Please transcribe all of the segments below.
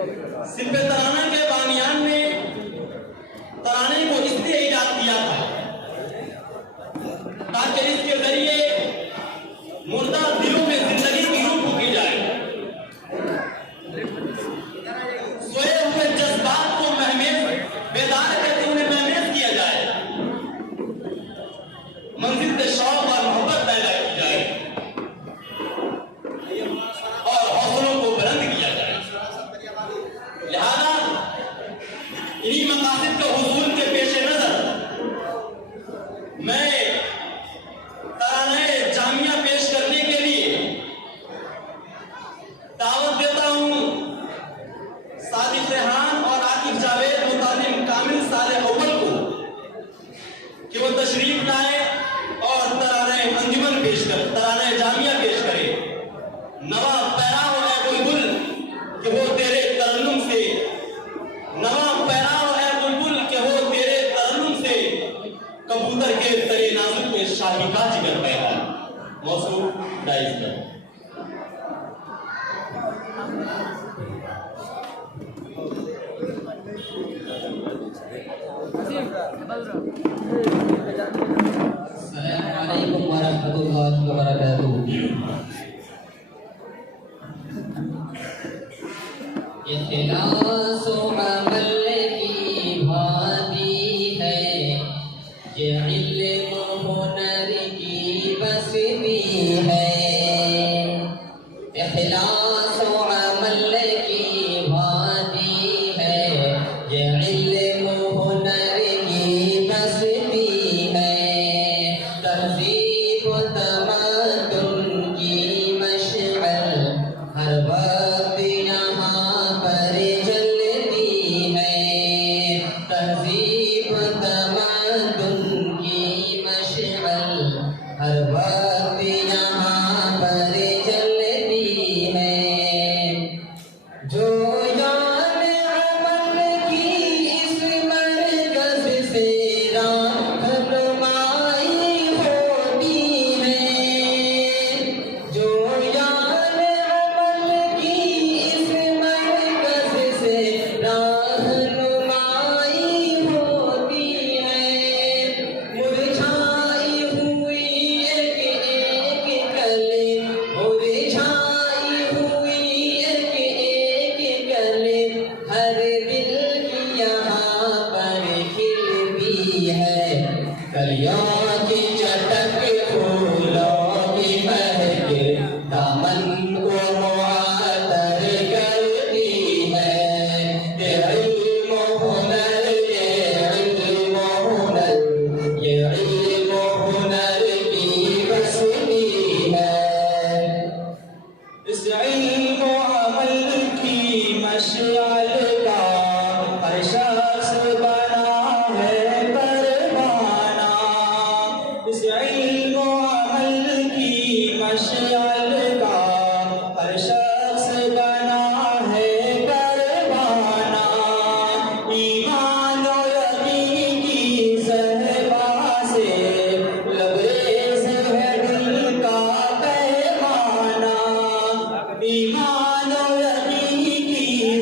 صرف ترانہ کے بانیان نے ترانے کو اس لیے ایجاد کیا تھا تاکہ اس کے ذریعے مردہ دلوں میں زندگی کی روح پھونکی جائے، سوئے ہوئے جذبات کو بیدار کر کے انہیں مہمیز کیا جائے، منزل سے شوق اور محبت پیدا کی جائے اور حوصلوں کو بلند کیا جائے۔ لہذا انہی مقاصد کے حصول کے پیش نظر میں ترانہ جامعہ پیش کرنے کے لیے دعوت دیتا ہوں صادق ریحان اور عاطف جاوید متعلم کامل سال اول کو کہ وہ تشریف لائے اور ترانہ انجمن پیش کر ترانہ جامعہ پیش کرے۔ نواب پیراو اے بلبل کہ وہ تیرے ترنم سے، نواب پیراو اے بلبل کہ وہ تیرے ترنم سے کبوتر کے ترے نازک میں شاہی کا جگر پیدا موصول ڈائز کر۔ السلام علیکم ورحمۃ اللہ وبرکاتہ۔ اخلاص و عمل کی وادی ہے، یہ علم و ہنر کی بستی ہے۔ اخلاص و عمل کی وادی ہے، یہ علم و ہنر کی بستی ہے۔ تہذیب و تمدن کی مشعل ہر وقت یہاں پر جلتی ہے۔ تہذیب و تمدن کی مشعل ہر وقت یہاں پر جلتی ہے۔ جو یاد عمل کی اس مرکز سے رہنمائی ہوتی ہے، جو یاد عمل کی اس مرکز سے رہنمائی ہوتی ہے۔ مرجھائی ہوئی ایک ایک کلی، مرجھائی ہوئی ایک ایک کلی، ہر دل کی یہاں پر کھلتی ہے۔ کلیوں کی چٹک پھولوں کی مہک دامن کو معطر کرتی ہے۔ یہ علم و ہنر، یہ علم و ہنر، یہ علم و ہنر کی بستی ہے۔ اس علم و عمل کی مشعل کا ہر شخص بنا ہے پروانہ۔ اس علم و عمل کی مشعل کا ہر شخص بنا ہے پروانہ۔ ایمان و یقین کی صحبا سے لبریز ہے دل کا پیمانہ۔ ایمان و یقین کی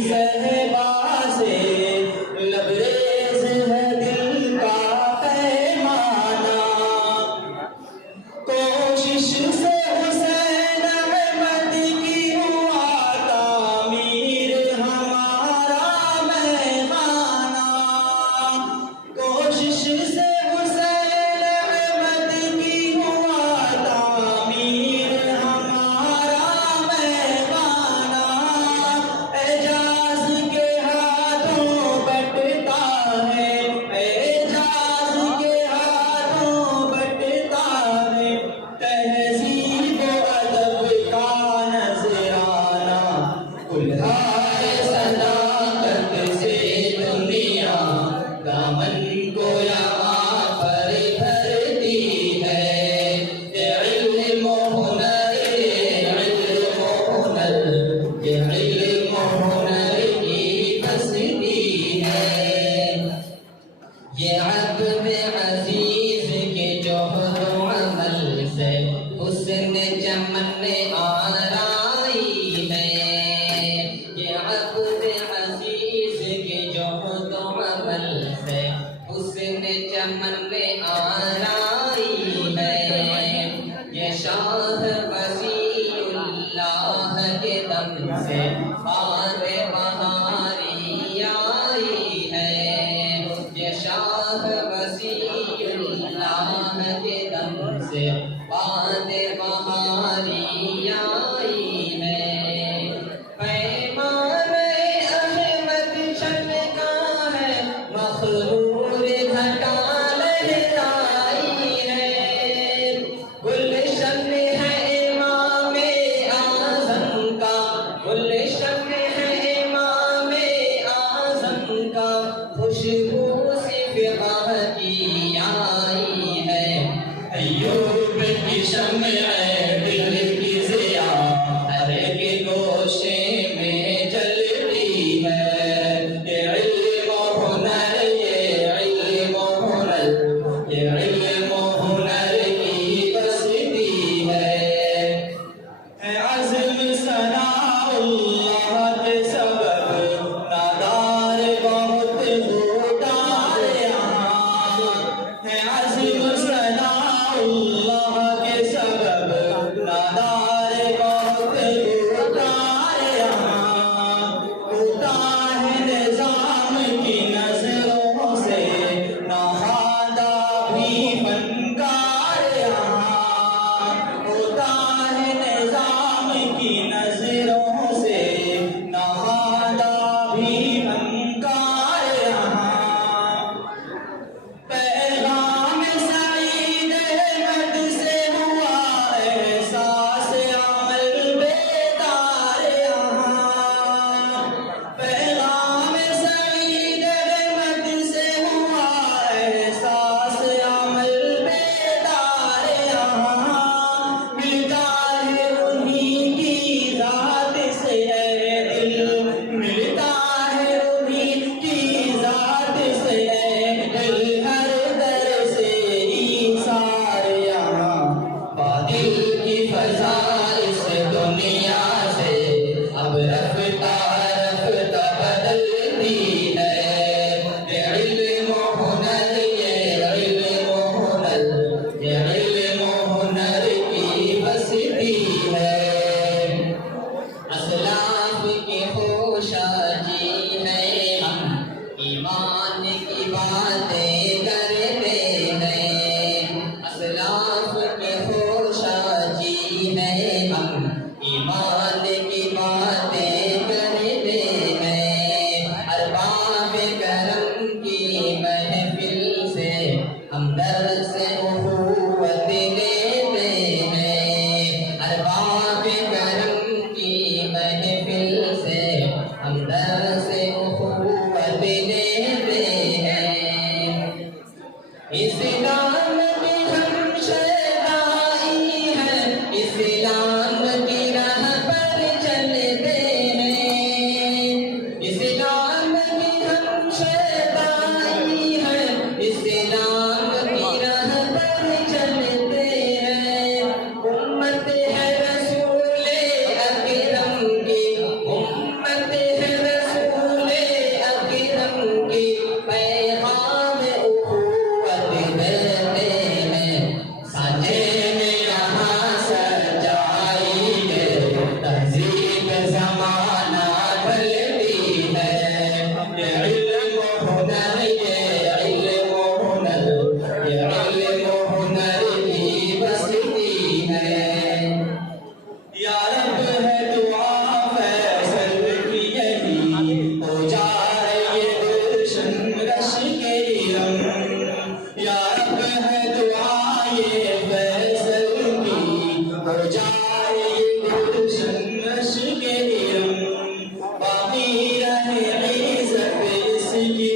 بھی انکار یہاں پیغام سعید احمد سے ہوا احساس عمل بیدار یہاں پیغام سعید احمد سے ہوا احساس عمل بیدار یہاں ملتا ہے انہیں کی ذات سے ہے دل ملتا ہے انہیں کی ذات سے ہے دل ہر در سے ایثار یہاں باطل کی فضا اس دنیا سے اب رفتہ رفتہ بدلتی ہے یہ علم و ہنر کی بستی ہے اسلاف کی خوشاجی ہے ہم ایمان کی باتیں کرتے ہیں اسلاف کی خوشاجی ہے ہم ایمان کی باتیں کرتے ہیں ارباب کرم کی محفل سے ہم درس اخوت لیتے ہیں ارباب کرم کی محفل سے ہم درس اخوت لیتے ہیں اسلام کی ہم شیدائی ہیں اسلام کی راہ پر چلتے ہیں اسلام کی ہم شیدائی ہیں اسلام کی راہ پر چلتے ہیں امت ہے رسول اکرم کی امت ہے رسول اکرم کی پیغام اخوت دیتے ہیں سانجے میں یہاں سجائیے تہذیب زمانہ ڈھلتی ہے یہ علم و ہنر کی بستی ہے یا رب ہے دعا فیصل کی یہی ہو جائے یہ گلشن رش کے رنگ یا رب ہے دعا یہ فیصل کی ہو جائے یہ گلشن رش کے رنگ باقی رہے عزت اس کی